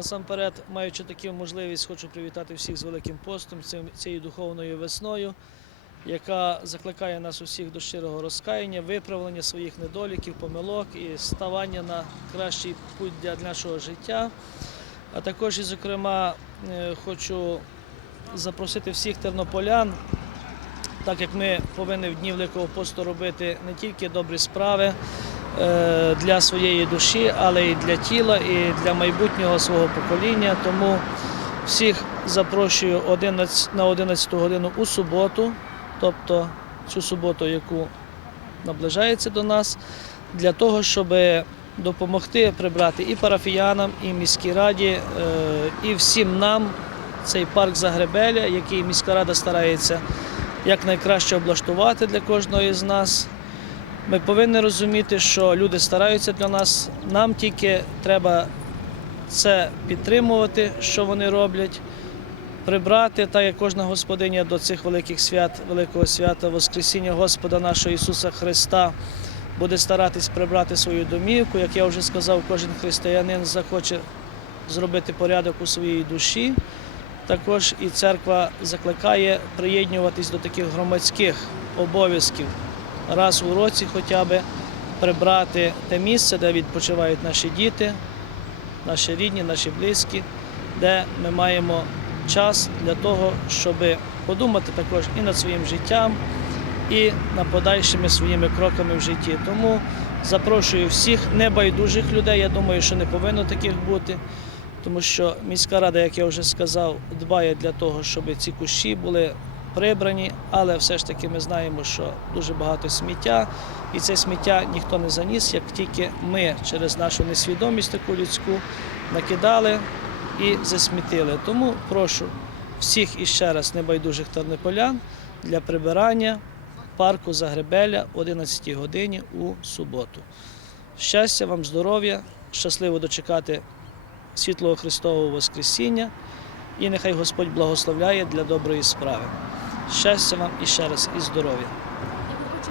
Насамперед, маючи таку можливість, хочу привітати всіх з Великим постом, цією духовною весною, яка закликає нас усіх до щирого розкаяння, виправлення своїх недоліків, помилок і ставання на кращий путь для нашого життя. А також, і, зокрема, е, хочу запросити всіх тернополян, так як ми повинні в дні Великого посту робити не тільки добрі справи для своєї душі, але і для тіла, і для майбутнього свого покоління. Тому всіх запрошую 11 на 11 годину у суботу, тобто цю суботу, яку наближається до нас, для того, щоб допомогти прибрати і парафіянам, і міській раді, е, і всім нам цей парк Загребеля, який міська рада старається якнайкраще облаштувати для кожного з нас. Ми повинні розуміти, що люди стараються для нас. Нам тільки треба це підтримувати, що вони роблять, прибрати, так як кожна господиня до цих великих свят, великого свята, Воскресіння Господа нашого Ісуса Христа, буде старатись прибрати свою домівку. Як я вже сказав, кожен християнин захоче зробити порядок у своїй душі. Також і церква закликає приєднуватись до таких громадських обов'язків раз у році хоча б прибрати те місце, де відпочивають наші діти, наші рідні, наші близькі, де ми маємо час для того, щоб подумати також і над своїм життям, і над подальшими своїми кроками в житті. Тому запрошую всіх небайдужих людей. Я думаю, що не повинно таких бути. Тому що міська рада, як я вже сказав, дбає для того, щоб ці кущі були прибрані, але все ж таки ми знаємо, що дуже багато сміття, і це сміття ніхто не заніс, як тільки ми через нашу несвідомість таку людську накидали і засмітили. Тому прошу всіх іще раз небайдужих тернополян для прибирання парку Загребеля о 11 годині у суботу. Щастя вам, здоров'я, щасливо дочекати світлого Христового Воскресіння і нехай Господь благословляє для доброї справи. Щастя вам і ще раз і здоров'я.